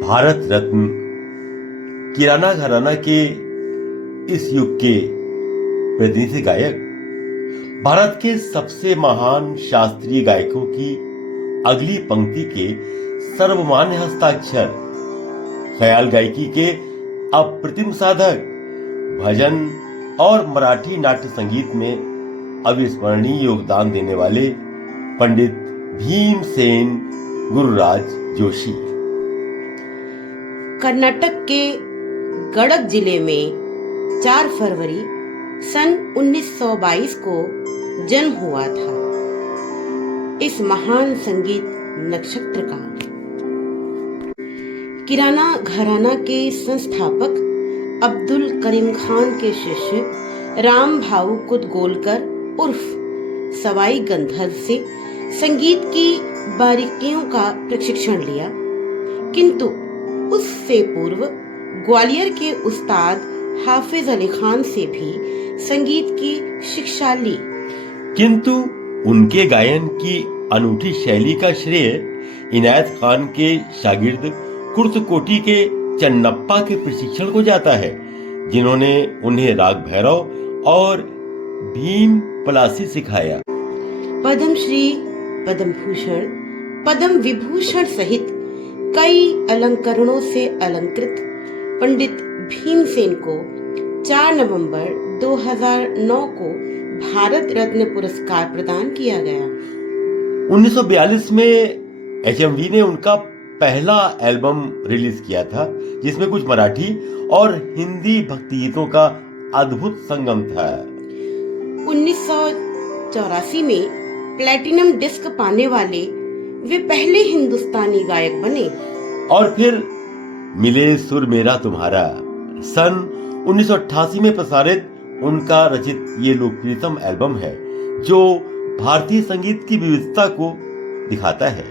भारत रत्न किराना घराना के इस युग के प्रतिनिधि गायक, भारत के सबसे महान शास्त्रीय गायकों की अगली पंक्ति के सर्वमान्य हस्ताक्षर, ख्याल गायकी के अप्रतिम साधक, भजन और मराठी नाट्य संगीत में अविस्मरणीय योगदान देने वाले पंडित भीमसेन गुरुराज जोशी। कर्नाटक के गडक जिले में 4 फरवरी सन 1922 को जन्म हुआ था इस महान संगीत नक्षत्र का। किराना घराना के संस्थापक अब्दुल करीम खान के शिष्य राम भाऊ कुदगोलकर उर्फ सवाई गंधर्व से संगीत की बारीकियों का प्रशिक्षण लिया, किंतु उससे पूर्व ग्वालियर के उस्ताद हाफिज अली खान से भी संगीत की शिक्षा ली। किंतु उनके गायन की अनूठी शैली का श्रेय इनायत खान के शागिर्द कुर्तकोटी के चन्नप्पा के प्रशिक्षण को जाता है, जिन्होंने उन्हें राग भैरव और भीम पलासी सिखाया। पद्मश्री, पद्म भूषण, पद्म विभूषण सहित कई अलंकरणों से अलंकृत पंडित भीमसेन को 4 नवंबर 2009 को भारत रत्न पुरस्कार प्रदान किया गया। 1942 में एचएमवी ने उनका पहला एल्बम रिलीज किया था, जिसमें कुछ मराठी और हिंदी भक्तिगीतों का अद्भुत संगम था। 1984 में प्लैटिनम डिस्क पाने वाले वे पहले हिंदुस्तानी गायक बने। और फिर मिले सुर मेरा तुम्हारा सन 1988 में प्रसारित उनका रचित ये लोकप्रियतम एल्बम है, जो भारतीय संगीत की विविधता को दिखाता है।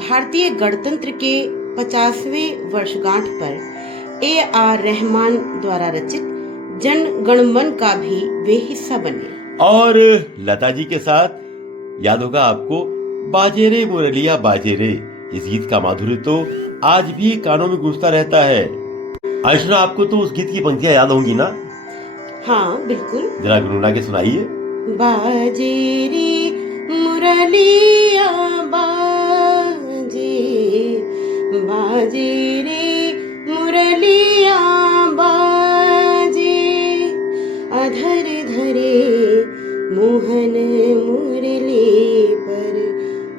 भारतीय गणतंत्र के 50वें वर्षगांठ पर AR रहमान द्वारा रचित जन गण मन का भी वे हिस्सा बने। और लता जी के साथ याद होगा आपको बाजे रे मुरलिया बाजे रे, इस गीत का माधुर्य तो आज भी कानों में गूंजता रहता है। आयशना, आपको तो उस गीत की पंक्तियां याद होंगी ना? हाँ बिल्कुल, जरा गुनगुना के सुनाइए। बाजे रे मुरलिया बाजे, बाजे रे मुरलिया बाजे, अधर धरे मोहन मुरली पर,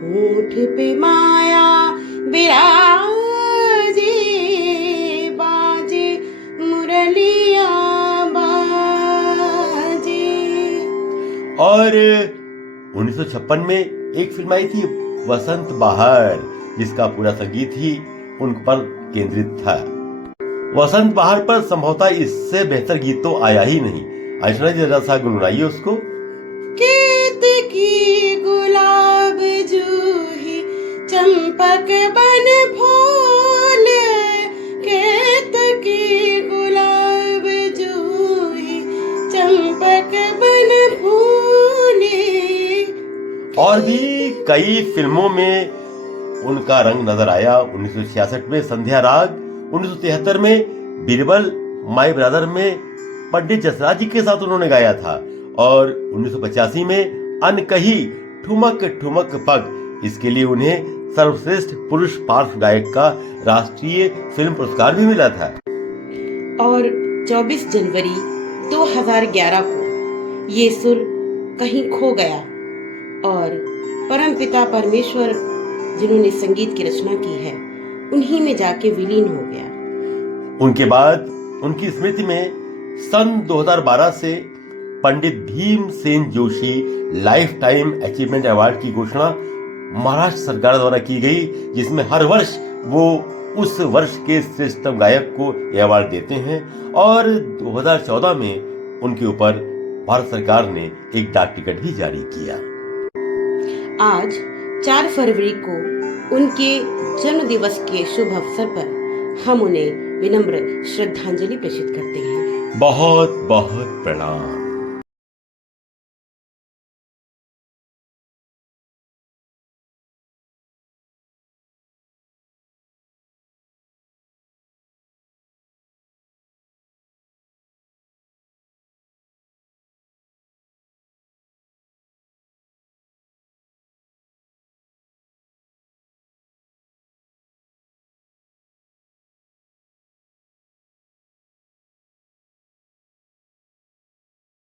होठ पे माया बिराजे, बाजे मुरलिया बाजे। और 1956 में एक फिल्म आई थी वसंत बहार, जिसका पूरा संगीत ही उन पर केंद्रित था। वसंत बहार पर संभवतः इससे बेहतर गीत तो आया ही नहीं। आयशना जी जरा सा गुनगुनाइए उसको। केत की गुलाब जूही चंपक बन फूल, केत की गुलाब जूही चंपक बन फूल। और भी कई फिल्मों में उनका रंग नजर आया। 1966 में संध्या राग, 1973 में बीरबल माय ब्रदर में पंडित जसराज जी के साथ उन्होंने गाया था, और 1985 में अनकही ठुमक ठुमक पग, इसके लिए उन्हें सर्वश्रेष्ठ पुरुष पार्श्व गायक का राष्ट्रीय फिल्म पुरस्कार भी मिला था। और 24 जनवरी 2011 को ये सुर कहीं खो गया और परमपिता परमेश्वर जिन्होंने संगीत की रचना की है, उन्हीं में जाके विलीन हो गया। उनके बाद उनकी स्मृति में सन 2012 से Pandit Bhimsen Joshi lifetime achievement award की घोषणा महाराष्ट्र सरकार द्वारा की गई, जिसमें हर वर्ष वो उस वर्ष के श्रेष्ठतम गायक को ये अवार्ड देते हैं। और 2014 में उनके ऊपर भारत सरकार ने एक डाक टिकट भी जारी किया। आज 4 फरवरी को उनके जन्म दिवस के शुभ अवसर पर हम उन्हें विनम्र श्रद्धांजलि प्रेषित करते हैं। बहुत बहुत प्रणाम।